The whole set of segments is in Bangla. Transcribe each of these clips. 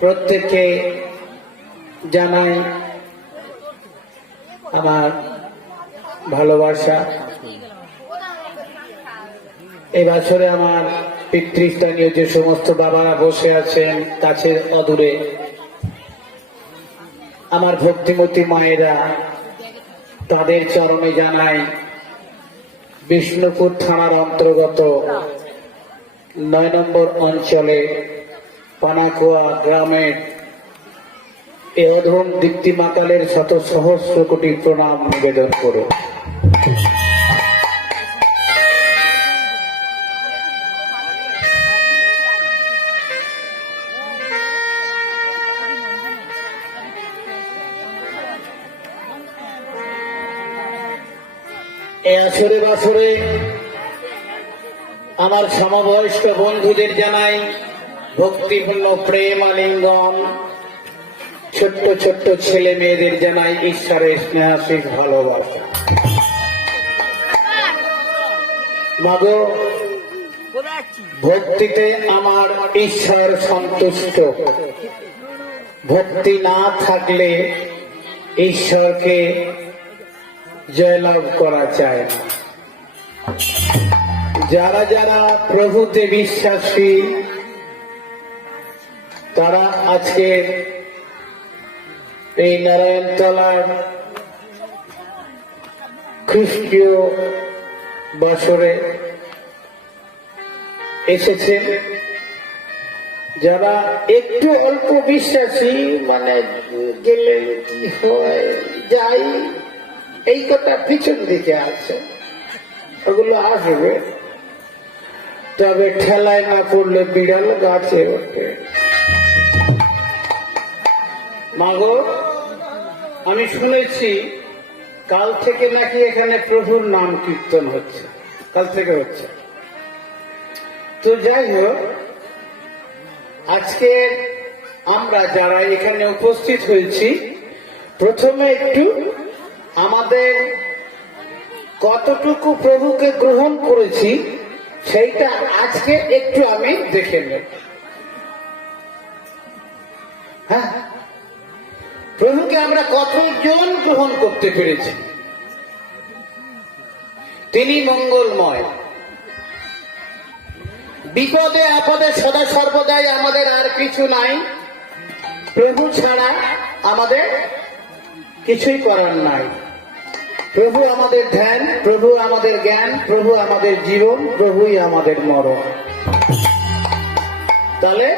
প্রত্যেককে জানাই আমার ভালোবাসা। এই বছরে আমার পিতৃস্থানীয় যে সমস্ত বাবারা বসে আছেন কাছে অদূরে, আমার ভক্তিমতী মায়েরা, তাদের চরণে জানাই বিষ্ণুপুর থানার অন্তর্গত ৯ নম্বর অঞ্চলে পানাকুয়া গ্রামের এ অধম দীপ্তি মাতালের শত সহস্র কোটি প্রণাম নিবেদন করো। এই আসরে বাসরে আমার সমবয়স্ক বন্ধুদের জানাই ভক্তিপূর্ণ প্রেম আলিঙ্গন। ছোট্ট ছোট্ট ছেলে মেয়েদের জানাই ঈশ্বরের স্নেহাশীষ ভালোবাসা। মাগো, ভক্তিতে আমার ঈশ্বর সন্তুষ্ট। ভক্তি না থাকলে ঈশ্বরকে জয়লাভ করা যায় না। যারা যারা প্রভুতে বিশ্বাসী তারা আজকে এই নারায়ণতলার খ্রিস্টীয় বছরে এসেছেন। যারা একটু অল্প বিশ্বাসী, মানে গেলে কি হয় যাই, এই কথা পিছন দিকে আছে, ওগুলো আসবে। তবে ঠেলায় না পড়লে বিড়াল গাছে ওঠে। মাগো, আমি শুনেছি কাল থেকে নাকি এখানে প্রভুর নাম কীর্তন হচ্ছে, কাল থেকে হচ্ছে। তো যাই হোক, আজকে আমরা যারা এখানে উপস্থিত হয়েছি, প্রথমে একটু আমাদের কতটুকু প্রভুকে গ্রহণ করেছি সেইটা আজকে একটু আমি দেখে নেব। হ্যাঁ, প্রভুকে আমরা কতজন গ্রহণ করতে পেরেছি। তিনি মঙ্গলময়, বিপদে আপদে সদা সর্বদাই আমাদের আর কিছু নাই। প্রভু ছাড়া আমাদের কিছুই করার নাই। প্রভু আমাদের ধ্যান, প্রভু আমাদের জ্ঞান, প্রভু আমাদের জীবন, প্রভুই আমাদের মরণ। তাহলে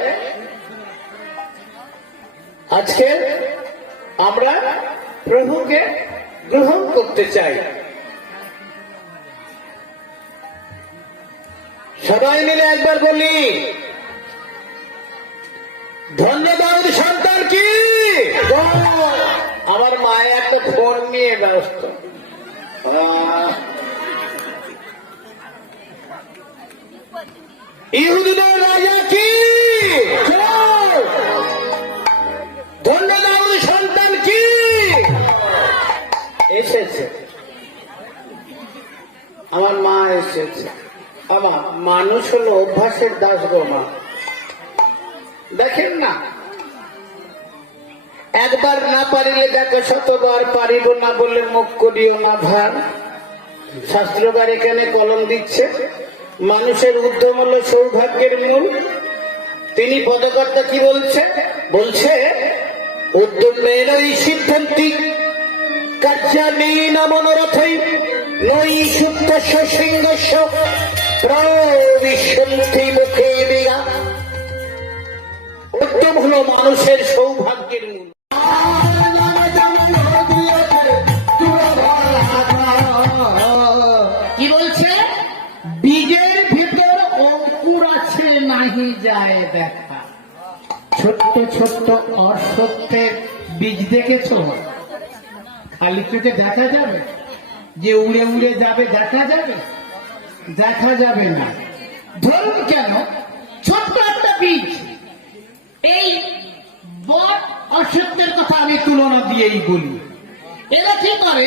আজকে আমরা প্রভুকে গ্রহণ করতে চাই। সবাই মিলে একবার বলি, ধন্যবাদ সন্তান কি। আমার মায়ের একটা ফোন নিয়ে ব্যস্ত। ইহুদিদের রাজা কি, ধন্যবাদ সন্তান কি এসেছে। আমার মা এসেছে। আমার মানুষ হলো অভ্যাসের দাস গো মা। দেখেন না, একবার না পারিলে দেখো শতবার পারিব না বললে মুখ করিও না ভার। শাস্ত্রকার এখানে কলম দিচ্ছে, মানুষের উদ্যম হল সৌভাগ্যের মূল। তিনি পদকর্তা কি বলছে? বলছে উদ্যমের সিদ্ধান্তি কার্যালীন মনোরথই নৈ সুপ্তস্য সিংহস্য প্রবিশন্তি মুখে বিগা। উদ্যম হল মানুষের সৌভাগ্যের মূল। কি বলছে? বীজের ভিতর অঙ্কুর আছে নাহি যায় দেখা। ছোট্ট ছোট্ট অসত্যের বীজ দেখেছো? খালি চোখে দেখা যাবে যে উড়ে উড়ে যাবে? দেখা যাবে? দেখা যাবে না। ধরুন কেন, ছোট্ট একটা বীজ, এই বট অসত্যের কথা আমি তুলনা দিয়েই বলি। এরা কি করে?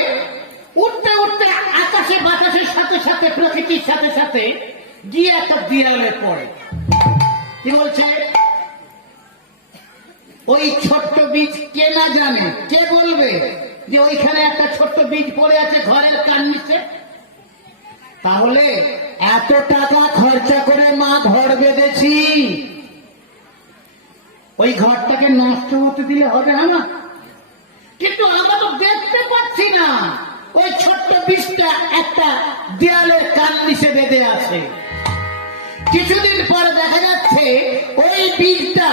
উঠতে উঠতে আকাশে বাতাসের সাথে সাথে প্রকৃতির সাথে সাথে গিয়ে একটা দেয়ালে পড়ে। কি বলছে? ওই ছোট্ট বীজ কে না জানে? কে বলবে যে ওইখানে একটা ছোট্ট বীজ পড়ে আছে ঘরের কান নিচে? তাহলে এত টাকা খরচা করে মা ঘর বেঁধেছি, ওই ঘরটাকে নষ্ট হতে দিলে হবে না? কিন্তু আমরা তো দেখতে পাচ্ছি না ওই ছোট্ট বীজটা একটা দেয়ালের কান নিচে বেঁধে আছে। কিছুদিন পর দেখা যাচ্ছে ওই বীজটা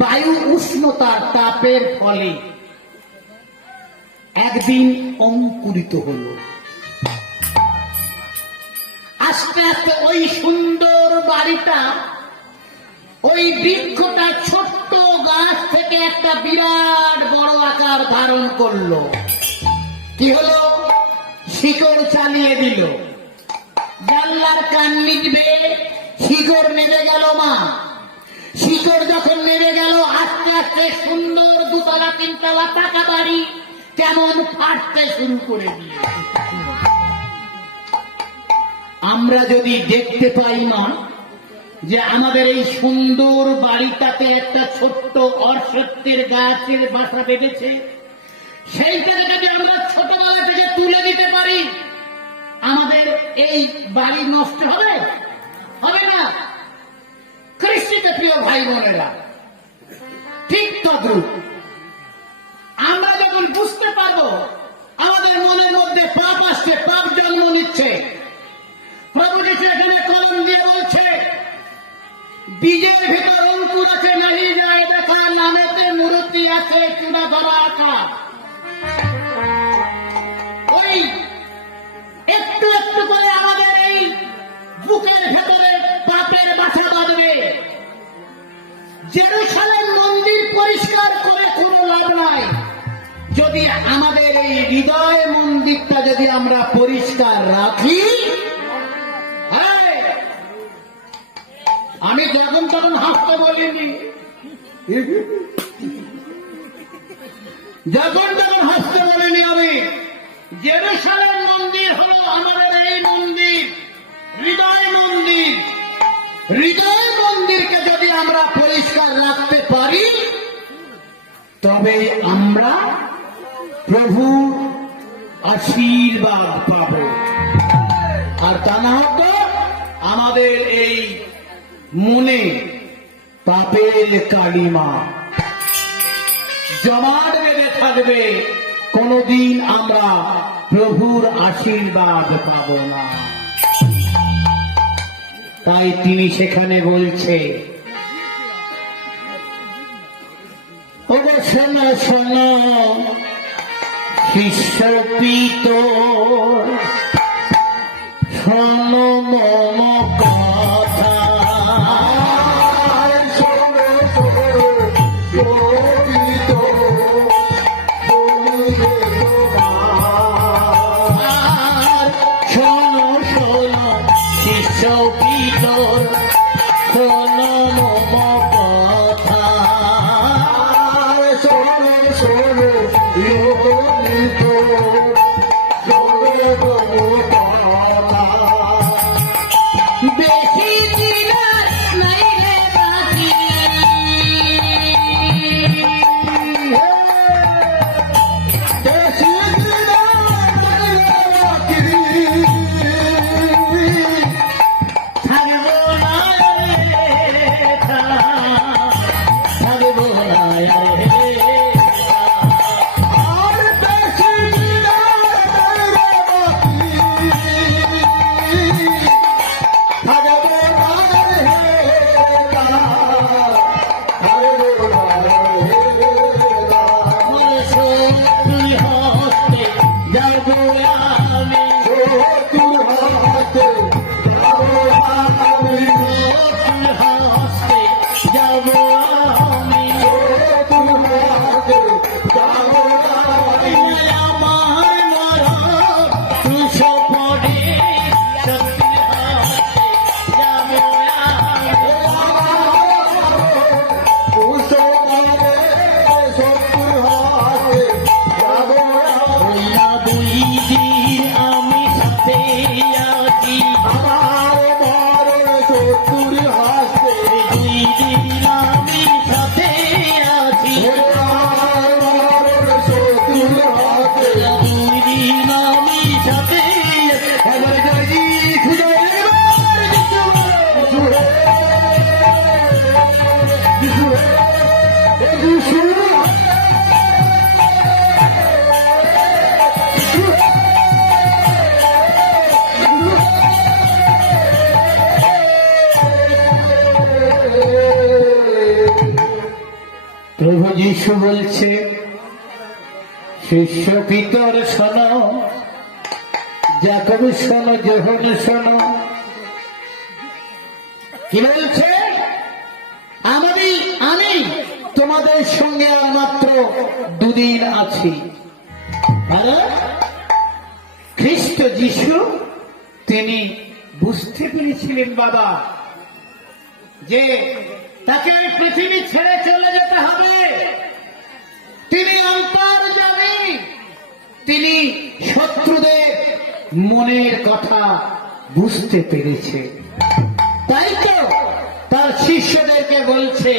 বায়ু উষ্ণতার তাপের ফলে একদিন অঙ্কুরিত হলো। আস্তে আস্তে ওই সুন্দর বাড়িটা, ওই বৃক্ষটা ছোট্ট গাছ থেকে একটা বিরাট বড় আকার ধারণ করলো। কি হলো? শিকড় চালিয়ে দিল। জানলার কান নিচবে শিকড় নেমে গেল। মা শিকড় যখন নেমে গেল, আস্তে আস্তে সুন্দর দুতলা তিনতলা পাকা বাড়ি কেমন ফাটতে শুরু করে দিল। আমরা যদি দেখতে পাই না যে আমাদের এই সুন্দর বাড়িটাতে একটা ছোট্ট অশ্বত্থের গাছের বাসা বেঁধেছে, সেইটাকে যদি আমরা ছোটবেলা থেকে তুলে দিতে পারি, আমাদের এই বাড়ি নষ্ট হবে? হবে না। খ্রিস্টকে প্রিয় ভাই বোনেরা, ঠিক তদ্রূপ আমরা যখন বুঝতে পারবো আমাদের মনের মধ্যে পাপ আসছে, পাপ জন্ম নিচ্ছে, প্রভু যিশু এখানে কলম দিয়ে বলছে, বীজের ভিতর অঙ্কুর আছে নাহি যায় দেখা, নামেতে মূর্তি আছে চূড়া ধরা আঁকা। ওই একটু একটু করে আমাদের এই বুকের ভেতরে পাপের বাসা বাঁধবে। জেরুজালেম মন্দির পরিষ্কার করে কোনো লাভ নাই যদি আমাদের এই হৃদয় মন্দিরটা যদি আমরা পরিষ্কার রাখি। আমি যখন তখন হাসতে বলিনি, যখন তখন হাসতে বলিনি। আমি জেরুজালেম মন্দির হলো আমাদের এই মন্দির, হৃদয় মন্দির। হৃদয় মন্দিরকে যদি আমরা পরিষ্কার রাখতে পারি, তবে আমরা প্রভু আশীর্বাদ পাব। আর তা না হতো আমাদের এই মনে পাপের কালিমা জমাট বেঁধে থাকবে, কোনদিন আমরা প্রভুর আশীর্বাদ পাব না। তাই তিনি সেখানে বলছে, ওগো শোনো শোনো শিষ্য পিত, শোনো মম কথা, শোনো শোনো শিষ্য পিত, শোনো মম কথা, শোনো শোনো বেশি দিন যিশু বলছে, শিষ্য পিতর শোনো, যাকব শোনো, যোহন শোনো। কি বলছে? আমি তোমাদের সঙ্গে আর মাত্র দুদিন আছি। খ্রিস্ট যিশু তিনি বুঝতে পেরেছিলেন বাবা যে তাকে পৃথিবী ছেড়ে চলে যেতে হবে। তিনি অন্তর্যামী, তিনি শত্রুদের মনের কথা বুঝতে পেরেছে। তাই তো তার শিষ্যদেরকে বলছে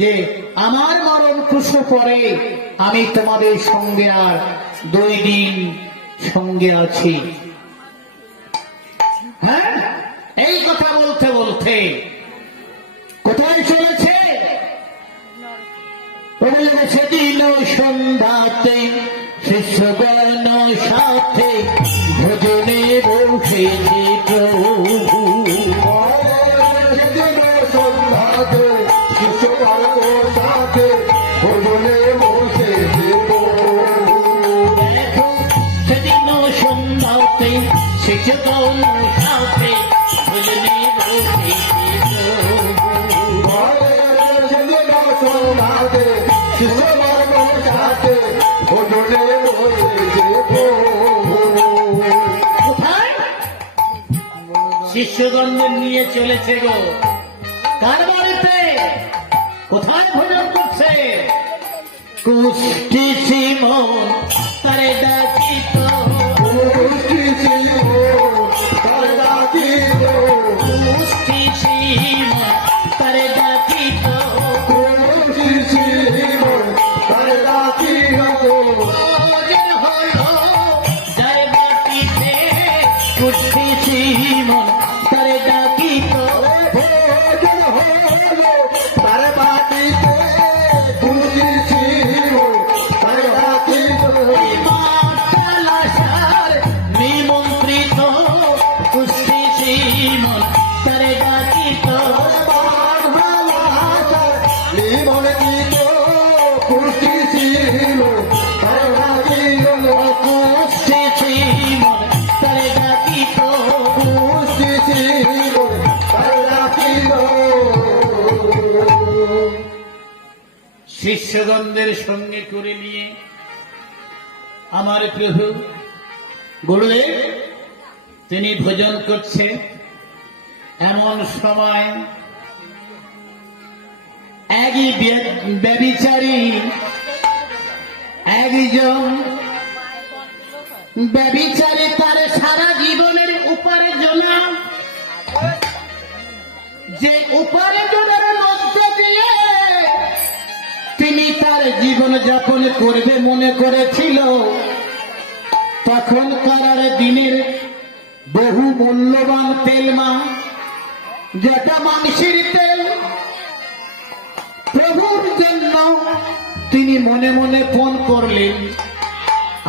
যে আমার মরণ ক্রুশ পরে আমি তোমাদের সঙ্গে আর 2 দিন সঙ্গে আছি। হ্যাঁ, এই কথা বলতে বলতে কোথায় চলেছে? সেদিন সন্ধ্যাতে শিষ্যগণ সাথে ভোজনে বসেছে প্রভু। সন্ধ্যাতে শিষ্যগণ সাথে ভোজনে বসেছে সেদিন সন্ধ্যাতে শিষ্যগণ সাথে ভোজনে বসেছে শিষ্যগণদের নিয়ে চলেছে গো কার বাড়িতে? কোথায় ভোজন করছে? কুষ্টি সিমন তারে ডাকিত, কুষ্টি সিমন তারে ডাকিত, কুষ্টি সিমন তারে ডাকিত, কুষ্টি সিমন তারে ডাকিত। ভোজন হলো যার বাটিতে, কুষ্টি সিমন তারে ডাকিত, ভোজন হলো তার বাটিতে, কুষ্টি সিমন তারে ডাকিত। লাশার নিমন্ত্রিত, কুষ্টি সিমন তারে ডাকিত, নিমন্ত্রিত, কুষ্টি সিমন তারে ডাকিত, কুষ্টি সিমন তারে ডাকিত, কুষ্টি সিমন তারে ডাকিত। শিষ্যগণদের সঙ্গে করে নিয়ে আমার প্রভু গুরুদেব তিনি ভোজন করছে। এমন সময় একই ব্যভিচারী একজন ব্যভিচারী তার সারা জীবনের উপার্জনা, যে উপার্জনের মধ্য দিয়ে তিনি তার জীবন যাপন করবে মনে করেছিল, তখনকার দিনের বহু মূল্যবান তেলমা, যেটা মাংসের তেল, প্রভুর জন্য তিনি মনে মনে ফোন করলেন,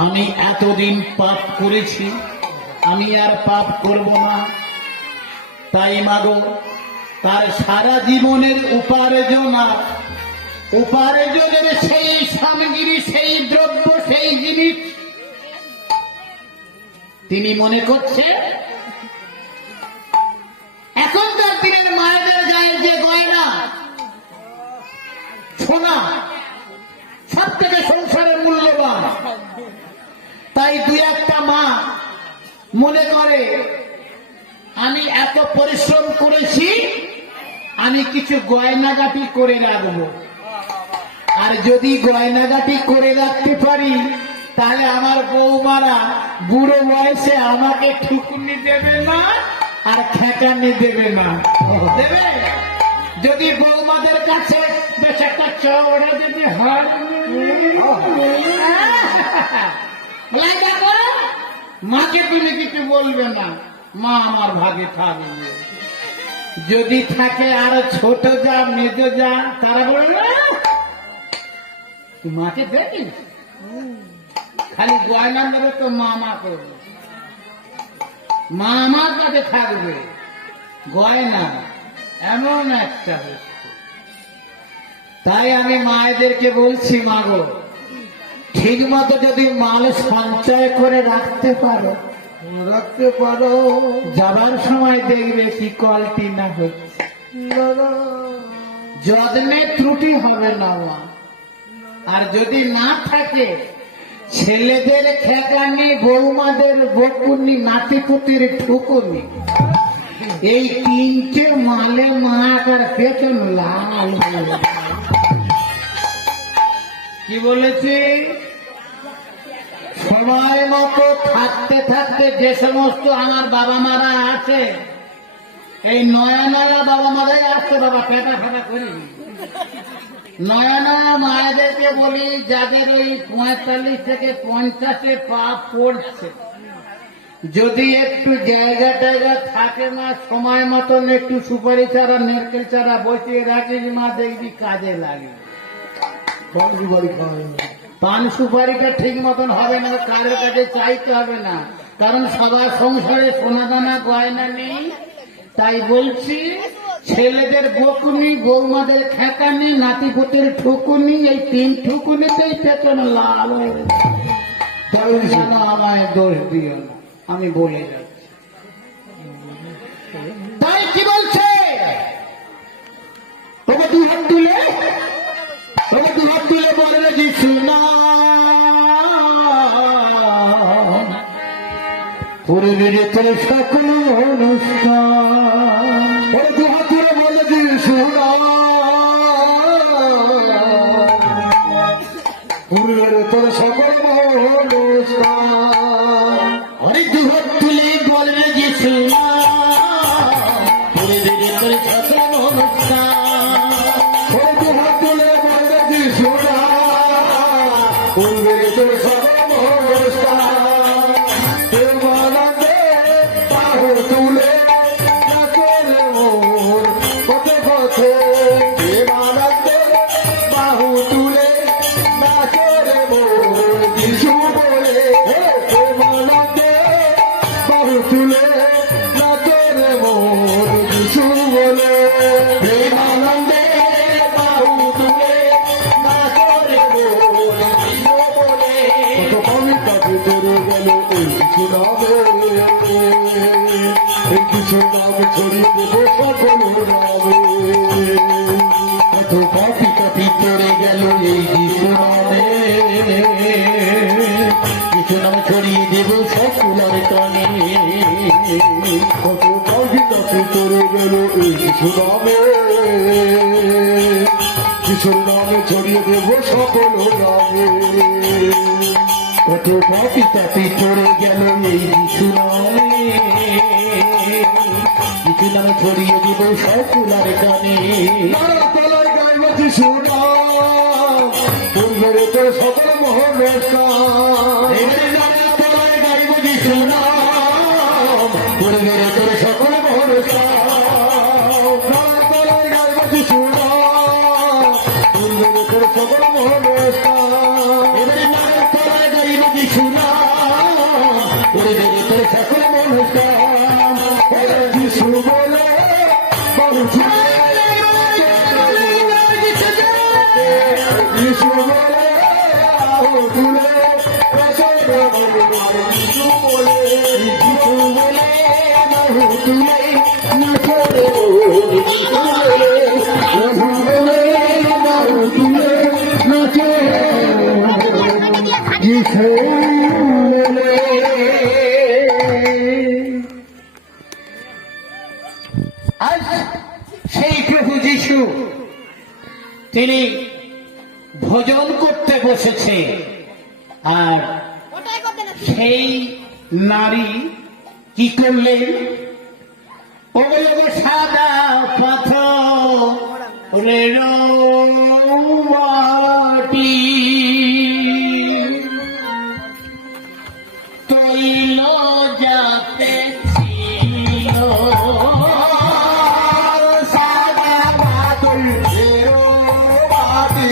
আমি এতদিন পাপ করেছি, আমি আর পাপ করব না। তাই মাগো তার সারা জীবনের উপার্জনের সেই সামগ্রী, সেই দ্রব্য, সেই জিনিস তিনি মনে করছে এখনকার দিনের মায়েদের গায়ে যে গয়না সোনা সব থেকে সংসারের মূল্যবান। তাই 2-1টা মা মনে করে আমি এত পরিশ্রম করেছি, আমি কিছু গয়নাগাটি করে রাখবো, আর যদি গয়নাগাটি করে রাখতে পারি তাহলে আমার বৌমারা বুড়ো বয়সে আমাকে ঠুকুনি দেবে না আর খেকানি দেবে না। দেবে যদি বৌমাদের কাছে বেশ একটা চওড়া যদি হয়, মাকে তুমি কিছু বলবে না, মা আমার ভাগে থাকবে। যদি থাকে আর ছোট যা মেজ যা, তারা বলে না মাকে দেখিস, খালি গয়না নেবে তো মামা করবে, মা আমার কাছে থাকবে। গয়না এমন একটা বস্তু তাই আমি মায়েদেরকে বলছি, মাগো ঠিক মতো যদি মাল সঞ্চয় করে রাখতে পারো, যাবার সময় দেখবে কি কোয়ালিটি না হচ্ছে, যত্নে ত্রুটি হবে না মা। আর যদি না থাকে, ছেলেদের খেকানি, বৌমাদের বকুনি, নাতিপুতির ঠুকুনি, এই তিনটে মালে মাকার পেছন লাল। কি বলেছি? সময় মতো থাকতে থাকতে যে সমস্ত আমার বাবা মারা আছে, এই নয়া নয়া বাবা মারাই আসছে, বাবা পেটা ফেটা করি। নয়া নয়া মায়েদেরকে বলি, যাদের ওই 45 থেকে 50-এ পা পড়ছে, যদি একটু জায়গা টায়গা থাকে মা, সময় মতন একটু সুপারি চারা, নেরকেল চারা বসিয়ে রাখিস মা, দেখবি কাজে লাগে। পান সুপারিটা ঠিক মতন হবে না, কারোর কাছে চাইতে হবে না, কারণ সবার সংসারে সোনা দানা গয়না নেই। তাই বলছি, ছেলেদের বকুনি, বৌমাদের খেকানি, নাতিপুতির ঠুকুনি, এই 3 ঠুকুনিতেই পেছন লাল হয়ে গেছে। আমায় দোষ দিও না, আমি বলে যাচ্ছি। তাই কি বলছে? তবে 2 হাত তুলে, তবে 2 হাত তুলে বলে দিচ্ছি না, পূর্বের তোর সকল অনুষ্ঠান, 2 হাত তুলে বলে দিচ্ছি না, পূর্বের তোর সকল অনুষ্ঠান। অনেক 2 হাত তুলে বলে দিচ্ছি না, পূর্বের তোর সকল অনুষ্ঠান, 2 হাত তুলে বলে দিচ্ছি না, পূর্বের তোর সকল অনুষ্ঠান। কিছু নাম ছড়িয়ে দেবো সকল নামে, কত কপি কপি চড়ে গেল এই কিছু নামে, কিছু নাম ছড়িয়ে দেবো সকলের কানে, কত কপি কপি চড়ে গেল এই কিছু নামে, কিছু নামে ছড়িয়ে দেবো সকল নামে, কত কপি কপি চড়ে গেল এই কিছু নামে, কিছু নামে ছড়িয়ে দিব সকলের কানে। তলায় গাইব যিশু নাম, পূর্বের তোর সকল মহানুষ্ঠান, তলায় গাইব যিশু নাম, পূর্বের তোর সকল মহানুষ্ঠান, তলায় গাইব যিশু নাম, পূর্বের তোর সকল মহানুষ্ঠান, তলায় গাইব যিশু নাম, পূর্বের তোর সকল মহানুষ্ঠান। যিশু বলে যিশু বলে তুলে, যিশু বলে, যিশু বলে তুলে, না করে যিশু বলে, যিশু বলে তুলে, না করে যিশু বলে। আজ সেই প্রভু যিশু তিনি ভোজন করতে বসেছে, আর সেই নারী কি করলেন? ওগুলো সাদা পাথরের মাটি তৈল যাতে ছিল, সাদা পাথরের মাটি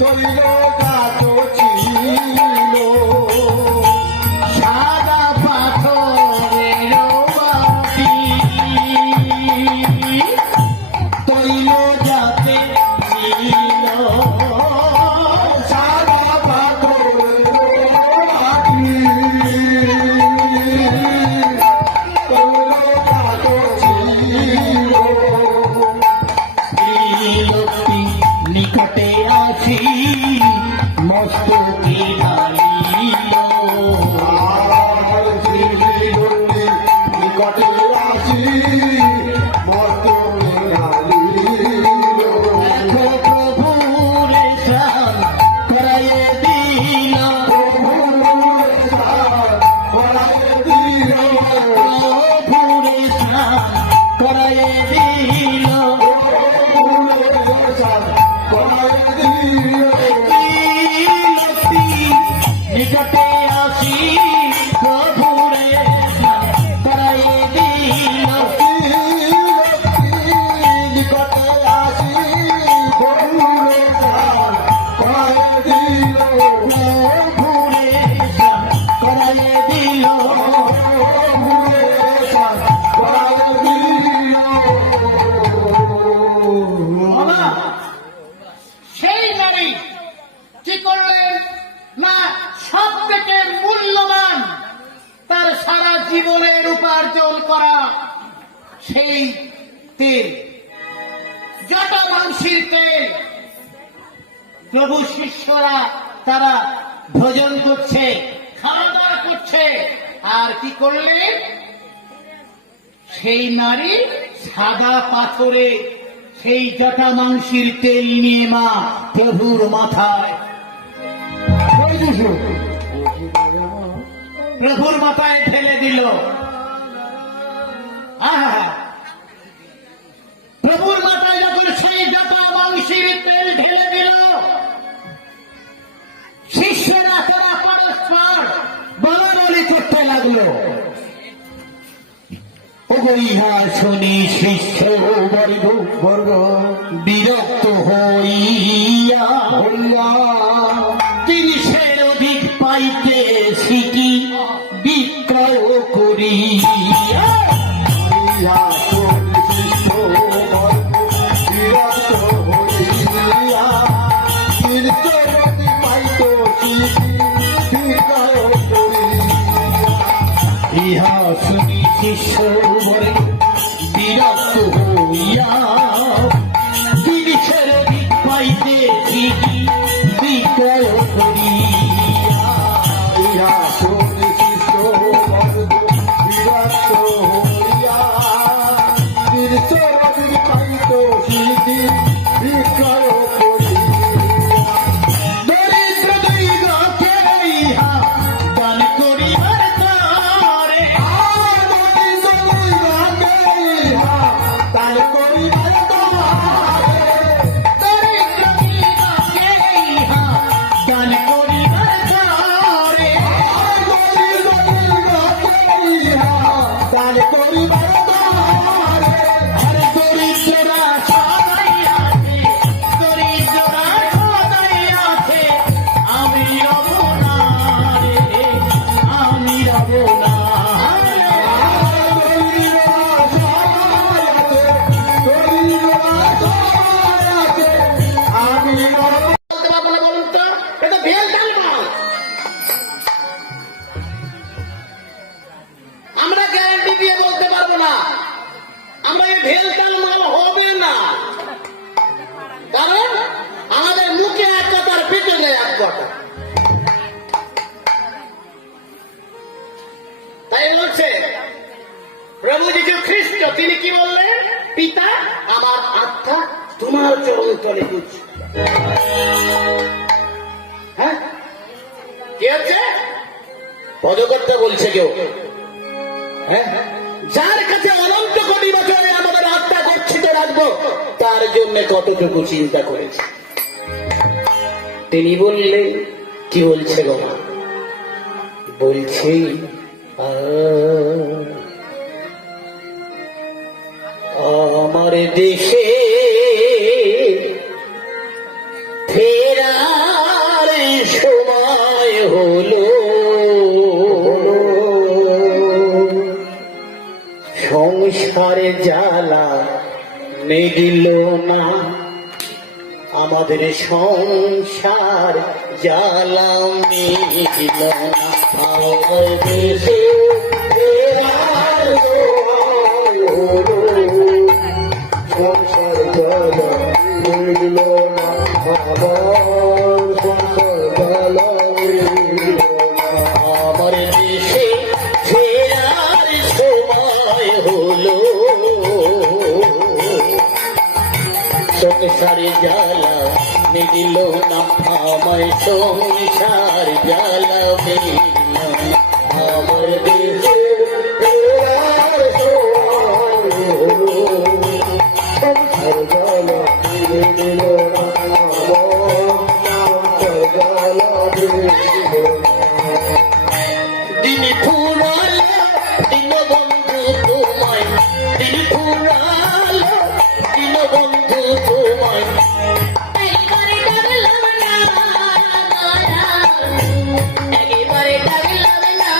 তৈল যাতে ছিল, সাদা পাথরের মাটি জটা মাংসের তেল। প্রভু শিষ্যরা তারা ভোজন করছে, খাওয়া দাওয়া করছে, আর কি করলেন? সেই নারী সাদা পাথরে সেই জটা মাংসের তেল নিয়ে মা প্রভুর মাথায় প্রভুর মাথায় ঢেলে দিল। আহা, প্রভুর মাথায় যখন সেই জটা মাংসের তেল ঢেলে দিল, শিষ্যরা তারা পরস্পর বলাবলি করতে লাগলো। ইহা শুনি শিষ্য বর্গ বিরক্ত হইয়া তিরিশের অধিক পাইতে শিখি বিক্রয় করিয়া। ইহা শুনি শিষ্য বর্গ বিরক্ত হইয়া তিরিশের অধিক পাইতে শিখি বিক্রয় করিয়া। ইহা শুনি শিষ্য বর্গ বিরক্ত হইয়া তিরিশের অধিক পাইতে শিখি বিক্রয় করিয়া। দরিদ্র দৈবকে ইহা দান করিবার তরে, দরিদ্র দৈবকে ইহা দান করিবার তরে। আর দরিদ্ররা সদাই আছে, দরিদ্ররা সদাই আছে, আমি রব না রে, আমি রব না। বলতে পারবো না বলুন তো? এটা ভেল ডাল মাল। আমরা গ্যারান্টি দিয়ে বলতে পারবো না, আমরা এই ভেল ডাল মাল হবে না। কারণ আমাদের মুখে এক কথা আর পেটে এক কথা। তাই বলছে প্রভু যীশু খ্রিস্ট, তিনি কি বললেন? পিতা, আমার আত্মা তোমার চরণ তলে দিচ্ছি। হ্যাঁ, কি হচ্ছে? পদকর্তা বলছে কেউ, হ্যাঁ, যার কাছে অনন্ত কোটি বছরে আমাদের আত্মা গচ্ছিত রাখবো, তার জন্য কতটুকু চিন্তা করেছে। তিনি বললেন, কি বলছে গো মা? বলছি আমার দেশে ফেরার সময় হলো, সংসারে জ্বালা মিলিল না, আমাদের সংসার জ্বালা মিলিল না। আমার দেশে ফেরার সময় হলো, সংসার জ্বালা মিলল না, আমার সংসার জ্বালা মিলল না। আমার দেশে ফেরার সময় হলো, সংসারে জ্বালা মিলিল না, আমার সংসার জ্বালা মিলিল না। আমার দেশে ফেরার সময় হলো, সংসার জ্বালা মিলল না, আমার সংসার জ্বালা মিলল না। দিন ফুরাল দিন বন্ধু তোমায়, দিন ফুরাল দিন বন্ধু তোমায়, একবারে ডাকলাম না, একেবারে ডাকলাম না,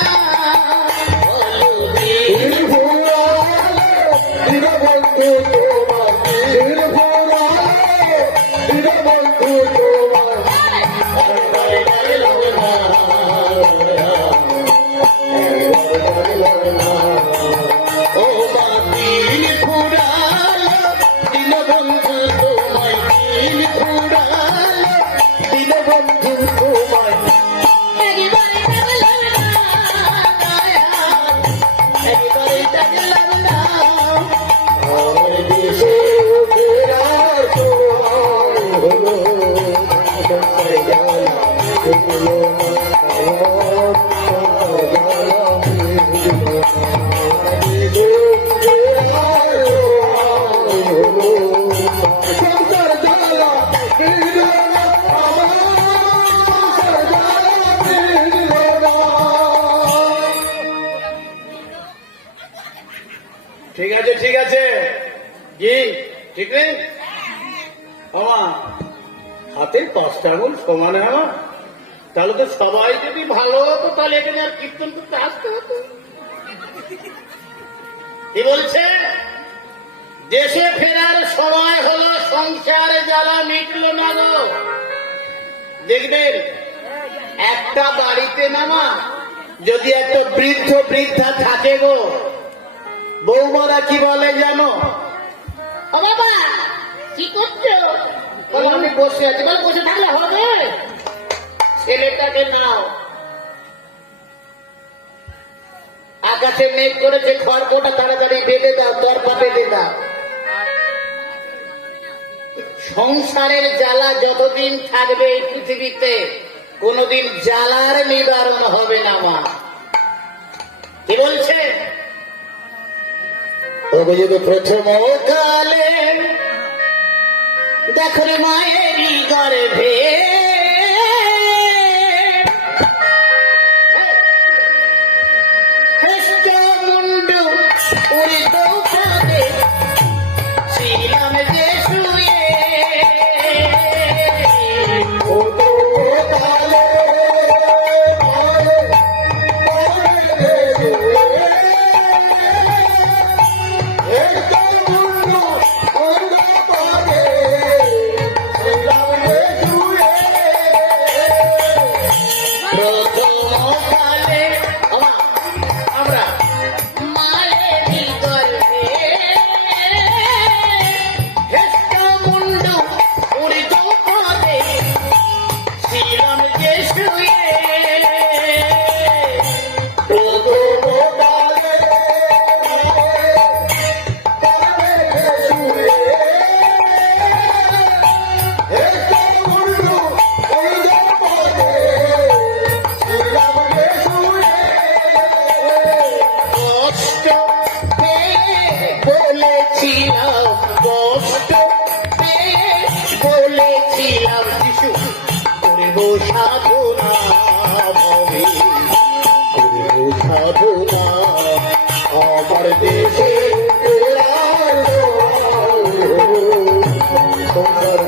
ঠিক নেই ওমা, হাতের 5টা আঙুল সমান হয়, তাহলে তো সবাই যদি ভালো হতো তাহলে এখানে আর কীর্তন করতে আসতে হতো। কি বলছে? দেশে ফেরার সময় হলো, সংসারে জ্বালা মিটলো না গো। দেখবেন একটা বাড়িতে নামা যদি একটা বৃদ্ধ বৃদ্ধা থাকে গো, বৌমারা কি বলে জানো? ও বাবা কি করছো? বলো আমি বসে আছি। বলে বসে থাকলে হবে? ছেলেটাকে নাও, আকাশে মেঘ করেছে, খড়কোটা তাড়াতাড়ি বেঁধে দাও, দরপা বেঁধে দাও। সংসারের জ্বালা যতদিন থাকবে এই পৃথিবীতে কোনদিন জ্বালার নিবারণ হবে না মা। কি বলছে? অভিযোগ প্রথম কালে দেখো রে মায়েরই গর্ভে হস্ত মুন্ডু উড়িত পদে ছিলাম যে শুয়ে। আমরা মায়েরই গর্ভে হেষ্ট মুন্ডু উড়িত পদে ছিলাম যে শুয়ে। কষ্ট পেয়ে বলেছিলাম, কষ্ট পেয়ে বলেছিলাম শিশু করব সাধনা ভবে, করব সাধনা আমার দেশে সংসার